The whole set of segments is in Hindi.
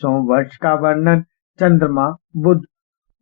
सोमवर्ष का वर्णन, चंद्रमा, बुध,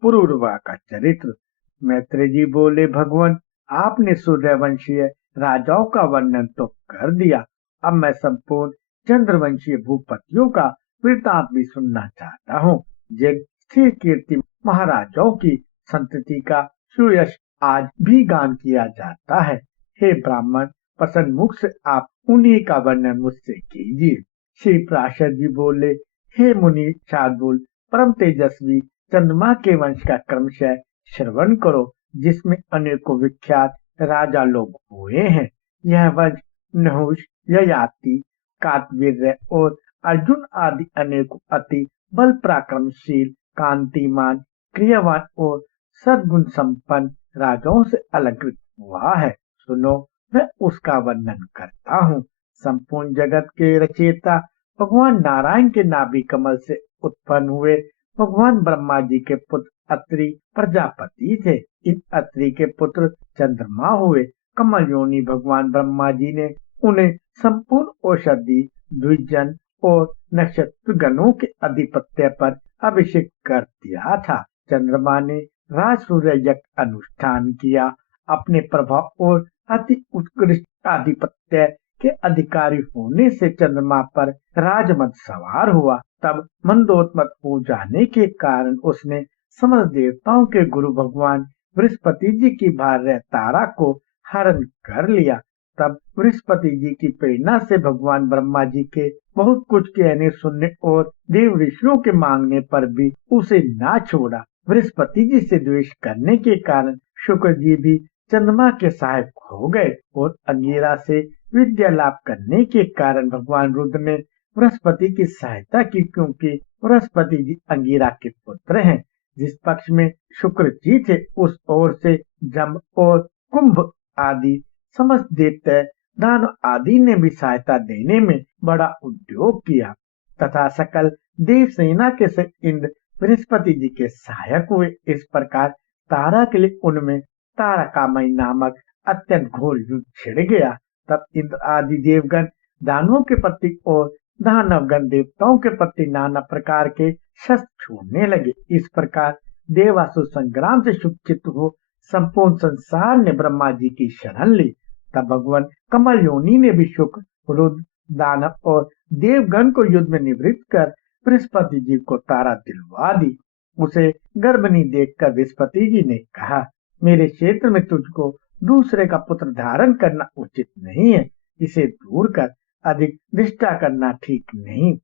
पुरूरवा का चरित्र। मैत्रेय जी बोले, भगवान आपने सूर्यवंशीय राजाओं का वर्णन तो कर दिया, अब मैं संपूर्ण चंद्रवंशीय भूपतियों का वृतांत भी सुनना चाहता हूँ। जिन स्थिर कीर्ति महाराजाओं की संतति का सुयश आज भी गान किया जाता है, हे ब्राह्मण प्रसन्न मुख से आप उन्हीं का वर्णन मुझसे कीजिए। श्री प्राशर जी बोले, हे मुनि शार्दुल, परम तेजस्वी चंद्रमा के वंश का क्रमशः श्रवण करो, जिसमें अनेकों विख्यात राजा लोग हुए हैं। यह वंश नहुष, ययाति, कार्तवीर्य और अर्जुन आदि अनेकों अति बल पराक्रमशील, कांतिमान, क्रियावान और सद्गुण संपन्न राजाओं से अलंकृत हुआ है। सुनो, मैं उसका वर्णन करता हूँ। संपूर्ण जगत के रचयिता भगवान नारायण के नाभि कमल से उत्पन्न हुए भगवान ब्रह्मा जी के पुत्र अत्रि प्रजापति थे। इन अत्रि के पुत्र चंद्रमा हुए। कमल योनि भगवान ब्रह्मा जी ने उन्हें संपूर्ण औषधि, द्विजन और नक्षत्र गणों के अधिपत्य पर अभिषेक कर दिया था। चंद्रमा ने राज सूर्य यज्ञ अनुष्ठान किया। अपने प्रभाव और अति उत्कृष्ट आधिपत्य के अधिकारी होने से चंद्रमा पर राजमद सवार हुआ। तब मंदोत्मत हो जाने के कारण उसने समस्त देवताओं के गुरु भगवान बृहस्पति जी की भार्य तारा को हरण कर लिया। तब बृहस्पति जी की प्रेरणा से भगवान ब्रह्मा जी के बहुत कुछ कहने सुनने और देव ऋषियों के मांगने पर भी उसे ना छोड़ा। बृहस्पति जी से द्वेष करने के कारण शुक्र जी भी चंद्रमा के सहायक हो गए और अंगिरा से विद्या लाभ करने के कारण भगवान रुद्र ने बृहस्पति की सहायता की, क्योंकि बृहस्पति जी अंगिरा के पुत्र हैं। जिस पक्ष में शुक्र जी थे, उस ओर से जम और कुंभ आदि समस्त दैत्य दानव आदि ने भी सहायता देने में बड़ा उद्योग किया तथा सकल देव सेना के से इंद्र बृहस्पति जी के सहायक हुए। इस प्रकार तारा के लिए उनमें तारकामय नामक अत्यंत घोर युद्ध छिड़ गया। तब इंद्र आदि देवगण दानवों के प्रति और दानवगण देवताओं के प्रति नाना प्रकार के शस्त्र छोड़ने लगे। इस प्रकार देवासुर संग्राम से शुभचित्त हो संपूर्ण संसार ने ब्रह्मा जी की शरण ली। तब भगवान कमल योनि ने भी शुक्र, रुद्र, दानव और देवगण को युद्ध में निवृत्त कर बृहस्पति जी को तारा दिलवा दी। उसे गर्भनी देखकर बृहस्पति जी ने कहा, मेरे क्षेत्र में तुझको दूसरे का पुत्र धारण करना उचित नहीं है, इसे दूर कर, अधिक निष्ठा करना ठीक नहीं।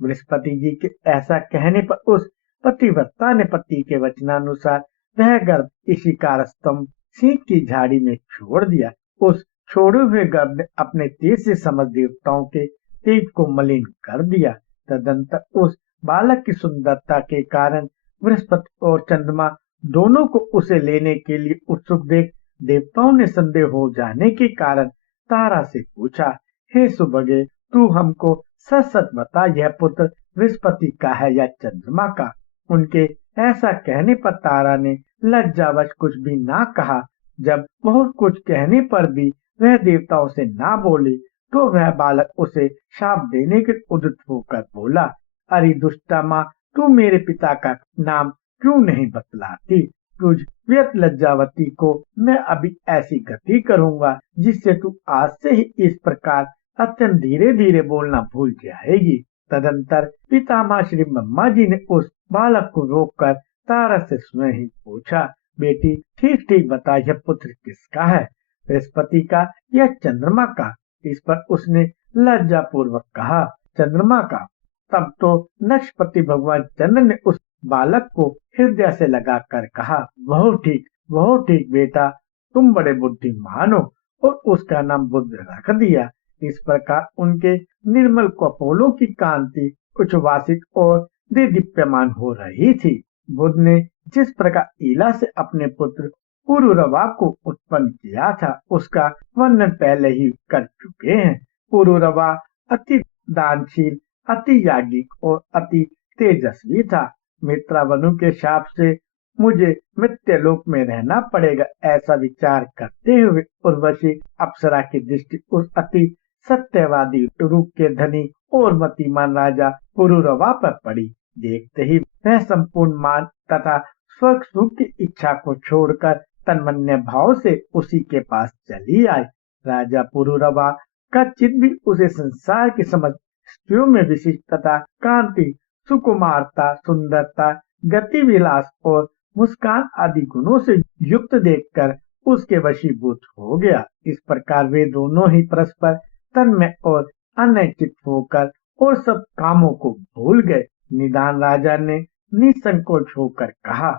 बृहस्पति जी के ऐसा कहने पर उस पतिव्रता ने पति के वचनानुसार वह गर्भ इसी कारस्तंभ सिंह की झाड़ी में छोड़ दिया। उस छोड़े हुए गर्भ ने अपने तेज से समस्त देवताओं के तेज को मलिन कर दिया। तदंतर उस बालक की सुंदरता के कारण बृहस्पति और चंद्रमा दोनों को उसे लेने के लिए उत्सुक देख देवताओं ने संदेह हो जाने के कारण तारा से पूछा, हे सुभगे, तू हमको सच सच बता, यह पुत्र बृहस्पति का है या चंद्रमा का? उनके ऐसा कहने पर तारा ने लज्जावश कुछ भी ना कहा। जब बहुत कुछ कहने पर भी वह देवताओं से ना बोली, तो वह बालक उसे शाप देने के उद्यत होकर बोला, अरे दुष्टा माँ, तू मेरे पिता का नाम क्यों नहीं बतलाती? तुझ व्यर्थ लज्जावती को मैं अभी ऐसी गति करूंगा जिससे तू आज से ही इस प्रकार अत्यंत धीरे धीरे बोलना भूल जाएगी। तदंतर पितामह श्री ब्रह्मा जी ने उस बालक को रोककर तारा से स्वयं ही पूछा, बेटी ठीक ठीक बता, यह पुत्र किसका है, बृहस्पति का या चंद्रमा का? इस पर उसने लज्जा पूर्वक कहा, चंद्रमा का। तब तो नक्षपति भगवान चंद्र ने उस बालक को हृदय से लगाकर कहा, बहुत ठीक बेटा, तुम बड़े बुद्धिमान हो, और उसका नाम बुद्ध रख दिया। इस प्रकार उनके निर्मल कपोलों की कांति उच्छ्वासित और दीप्यमान हो रही थी। बुद्ध ने जिस प्रकार ईला से अपने पुत्र पुरुरवा को उत्पन्न किया था, उसका वर्णन पहले ही कर चुके हैं। पुरुरवा अति दानशील, अति याज्ञिक और अति तेजस्वी था। मित्रावनु के शाप से मुझे मृत्युलोक में रहना पड़ेगा, ऐसा विचार करते हुए उर्वशी अप्सरा की दृष्टि उस अति सत्यवादी रूप के धनी और मतिमान राजा पुरुरवा पर पड़ी। देखते ही वह संपूर्ण मान तथा स्वर्ग सुख की इच्छा को छोड़कर तन्मन्य भाव से उसी के पास चली आई। राजा पुरुरवा का चित्त भी उसे संसार की समस्त स्त्रियों में विशिष्टता, कांति, सुकुमारता, सुंदरता, गति विलास और मुस्कान आदि गुणों से युक्त देखकर उसके वशीभूत हो गया। इस प्रकार वे दोनों ही परस्पर तन्मय और अनैच्छिक होकर और सब कामों को भूल गए। निदान राजा ने निसंकोच होकर कहा,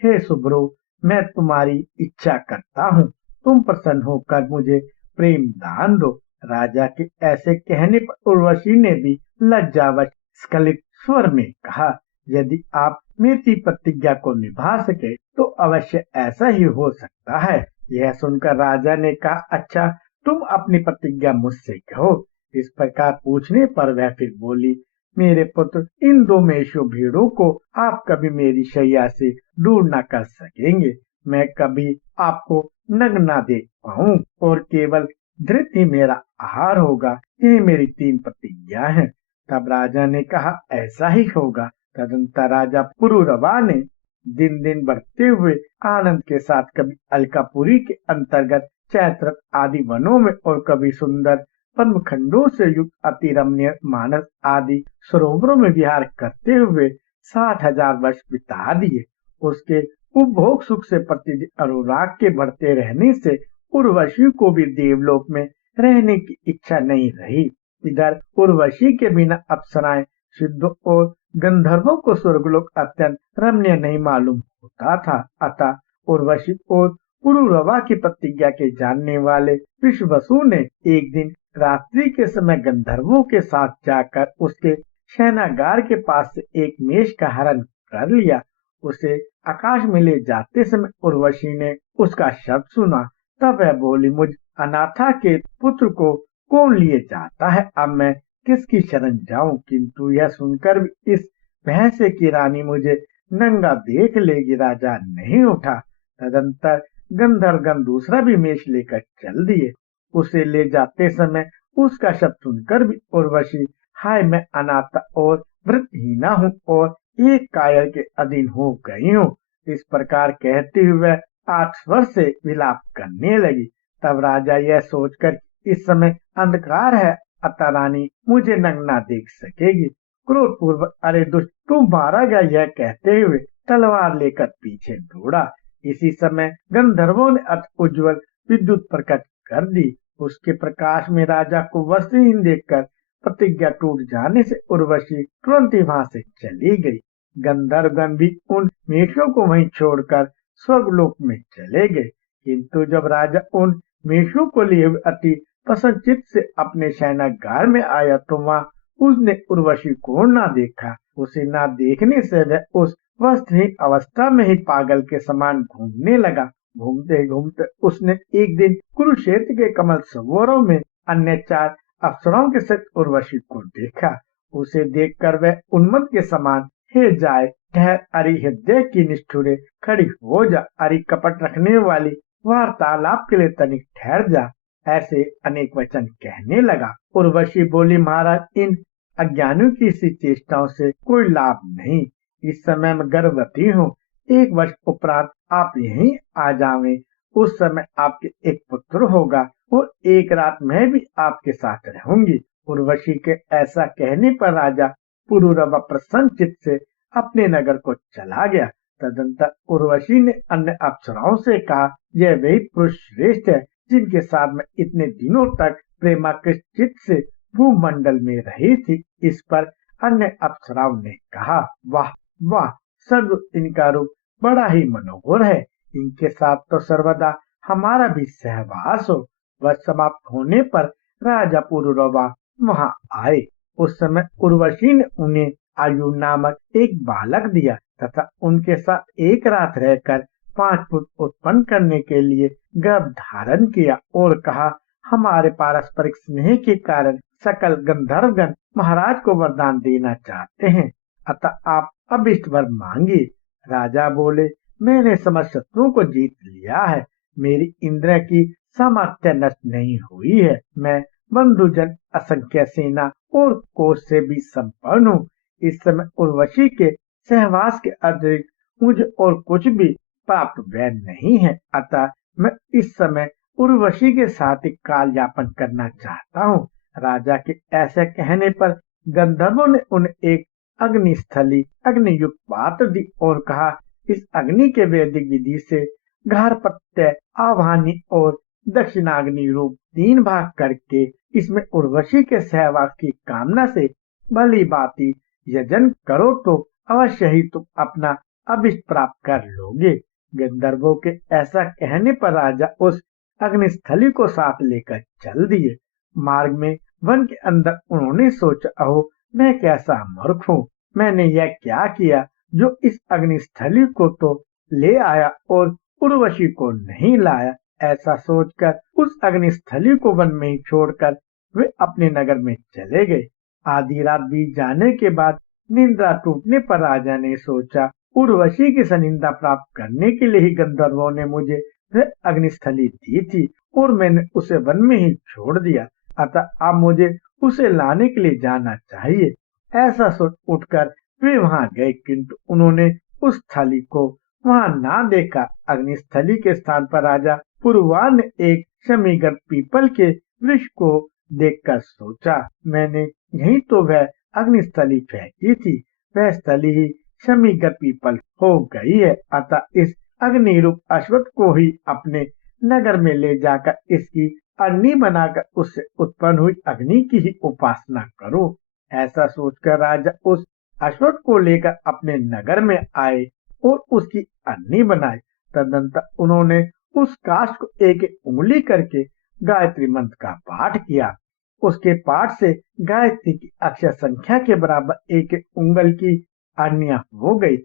हे सुब्रो, मैं तुम्हारी इच्छा करता हूँ, तुम प्रसन्न होकर मुझे प्रेम दान दो। राजा के ऐसे कहने पर उर्वशी ने भी लज्जावश स्खलित स्वर में कहा, यदि आप मेरी प्रतिज्ञा को निभा सके तो अवश्य ऐसा ही हो सकता है। यह सुनकर राजा ने कहा, अच्छा, तुम अपनी प्रतिज्ञा मुझसे कहो। इस प्रकार पूछने पर वह फिर बोली, मेरे पुत्र, इन दो मेषों भेड़ों को आप कभी मेरी शैया से दूर न कर सकेंगे। मैं कभी आपको नग्न न देख पाऊं और केवल धृत ही मेरा आहार होगा। यही मेरी 3 प्रतिज्ञा है। तब राजा ने कहा, ऐसा ही होगा। तदंतर राजा पुरुरवा ने दिन दिन बढ़ते हुए आनंद के साथ कभी अलकापुरी के अंतर्गत चैत्रक आदि वनों में और कभी सुंदर पद्म खंडों से युक्त अति रमणीय मानस आदि सरोवरों में विहार करते हुए 60,000 वर्ष बिता दिए। उसके उपभोग सुख से प्रतिदिन अनुराग के बढ़ते रहने से उर्वशी को भी देवलोक में रहने की इच्छा नहीं रही। इधर उर्वशी के बिना अप्सराएं, सिद्धों और गंधर्वों को स्वर्गलोक अत्यंत रमणीय नहीं मालूम होता था। अतः उर्वशी और पुरुरवा की प्रतिज्ञा के जानने वाले विश्ववसु ने एक दिन रात्रि के समय गंधर्वों के साथ जाकर उसके शयनागार के पास से एक मेष का हरण कर लिया। उसे आकाश में ले जाते समय उर्वशी ने उसका शब्द सुना। तब वह बोली, मुझ अनाथा के पुत्र को कौन लिए जाता है, अब मैं किसकी शरण जाऊं। किंतु यह सुनकर भी इस भय से कि रानी मुझे नंगा देख लेगी, राजा नहीं उठा। तदंतर गंधर्वगण दूसरा भी मेष लेकर चल दिए। उसे ले जाते समय उसका शब्द सुनकर भी उर्वशी, हाय, मैं अनाथा और वृत्तहीना हूँ और एक कायर के अधीन हो गई हूँ, इस प्रकार कहते हुए 8 स्वर से विलाप करने लगी। तब राजा यह सोचकर इस समय अंधकार है, अतः रानी मुझे नग्ना देख सकेगी, क्रोध पूर्वक, अरे दुष्ट, तू मारा गया, यह कहते हुए तलवार लेकर पीछे दौड़ा। इसी समय गंधर्वों ने अति उज्ज्वल विद्युत प्रकट कर दी। उसके प्रकाश में राजा को वस्त्रहीन देखकर प्रतिज्ञा टूट जाने से उर्वशी तुरंत ही वहां से चली गई। गंधर्वगण भी उन मेषों को वहीं छोड़कर स्वर्गलोक में चले गए। किंतु जब राजा उन मेषों को लिए अति प्रसन्न चित्त से अपने शयनागार में आया तो वहां उसने उर्वशी को न देखा। उसे न देखने से वह उस वस्त्रहीन अवस्था में ही पागल के समान घूमने लगा। घूमते घूमते उसने एक दिन कुरुक्षेत्र के कमल सरोवरों में अन्य 4 अप्सराओं के साथ उर्वशी को देखा। उसे देखकर वह उन्मत्त के समान, हे जाए, ठहर, अरि हृदय की निष्ठुरे, खड़ी हो जा, अरि कपट रखने वाली, वार्तालाप के लिए तनिक ठहर जा, ऐसे अनेक वचन कहने लगा। उर्वशी बोली, महाराज, इन अज्ञानियों की सी चेष्टाओं से कोई लाभ नहीं। इस समय मैं गर्भवती हूँ। 1 वर्ष उपरांत आप यहीं आ जावें, उस समय आपके एक पुत्र होगा और एक रात मैं भी आपके साथ रहूंगी। उर्वशी के ऐसा कहने पर राजा पुरुरवा प्रसन्न चित्त से अपने नगर को चला गया। तदंतर उर्वशी ने अन्य अप्सराओं से कहा, यह वही पुरुष श्रेष्ठ है जिनके साथ मैं इतने दिनों तक प्रेमाकृत चित्त से भूमंडल में रही थी। इस पर अन्य अप्सराओं ने कहा, वाह वाह, सर्व इनका रूप बड़ा ही मनोहर है, इनके साथ तो सर्वदा हमारा भी सहवास हो। वह समाप्त होने पर राजा पुरुरवा वहां आए। उस समय उर्वशी ने उन्हें आयु नामक एक बालक दिया तथा उनके साथ एक रात रहकर 5 पुत्र उत्पन्न करने के लिए गर्भ धारण किया और कहा, हमारे पारस्परिक स्नेह के कारण सकल गंधर्वगण महाराज को वरदान देना चाहते हैं, अतः आप अभिष्ट वर मांगिए। राजा बोले, मैंने समस्त शत्रुओं को जीत लिया है, मेरी इंद्रिय की सामर्थ्य नष्ट नहीं हुई है, मैं बंधुजन असंख्य सेना और कोष से भी संपन्न हूँ। इस समय उर्वशी के सहवास के अतिरिक्त मुझे और कुछ भी प्राप्त व्यय नहीं है, अतः मैं इस समय उर्वशी के साथ ही काल यापन करना चाहता हूँ। राजा के ऐसे कहने पर गंधर्वों ने उन्हें एक अग्निस्थली अग्नियुक्त पात्र दी और कहा, इस अग्नि के वैदिक विधि से घारपत्य, आवाहनी और दक्षिणाग्नि रूप 3 भाग करके इसमें उर्वशी के सहवास की कामना से भली भांति यजन करो तो अवश्य ही तुम अपना अभिष्ट प्राप्त कर लोगे। गंधर्वों के ऐसा कहने पर राजा उस अग्निस्थली को साथ लेकर चल दिए। मार्ग में वन के अंदर उन्होंने सोचा, अहो मैं कैसा मूर्ख हूँ, मैंने यह क्या किया जो इस अग्निस्थली को तो ले आया और उर्वशी को नहीं लाया। ऐसा सोचकर उस अग्निस्थली को वन में ही छोड़कर वे अपने नगर में चले गए। आधी रात बीत जाने के बाद निद्रा टूटने पर राजा ने सोचा, उर्वशी की सनिंदा प्राप्त करने के लिए ही गंधर्वों ने मुझे वह अग्निस्थली दी थी और मैंने उसे वन में ही छोड़ दिया, अतः अब मुझे उसे लाने के लिए जाना चाहिए। ऐसा सोच उठकर वे वहां गए, किंतु उन्होंने उस थली को वहां ना देखा। अग्निस्थली के स्थान पर राजा पुरवार ने एक शमीगत पीपल के वृक्ष को देखकर सोचा, मैंने यही तो वह अग्निस्थली फेंकी थी, वह स्थली ही शमीगत पीपल हो गई है, अतः इस अग्नि रूप अश्वत्थ को ही अपने नगर में ले जाकर इसकी अग्नि बनाकर उससे उत्पन्न हुई अग्नि की ही उपासना करो। ऐसा सोचकर राजा उस अश्वत्थ को लेकर अपने नगर में आए और उसकी अग्नि बनाई। तदनंतर उन्होंने उस काष्ठ को एक एक उंगली करके गायत्री मंत्र का पाठ किया। उसके पाठ से गायत्री की अक्षर संख्या के बराबर एक एक उंगल की अग्नियां हो गई।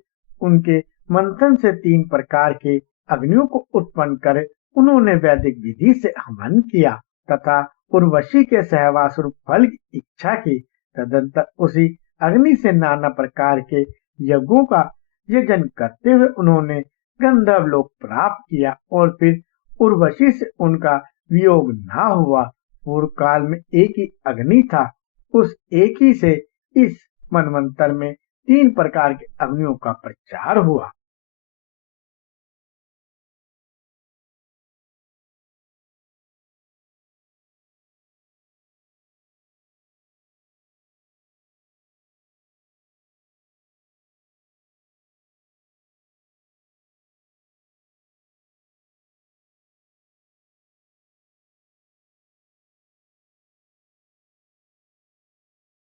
उनके मंथन से 3 प्रकार के अग्नियों को उत्पन्न कर उन्होंने वैदिक विधि से हवन किया तथा उर्वशी के सहवास रूप फल की इच्छा की। तदंतर उसी अग्नि से नाना प्रकार के यज्ञों का यजन करते हुए उन्होंने गंधर्व लोक प्राप्त किया और फिर उर्वशी से उनका वियोग ना हुआ। पूर्व काल में एक ही अग्नि था, उस एक ही से इस मनवंतर में 3 प्रकार के अग्नियों का प्रचार हुआ।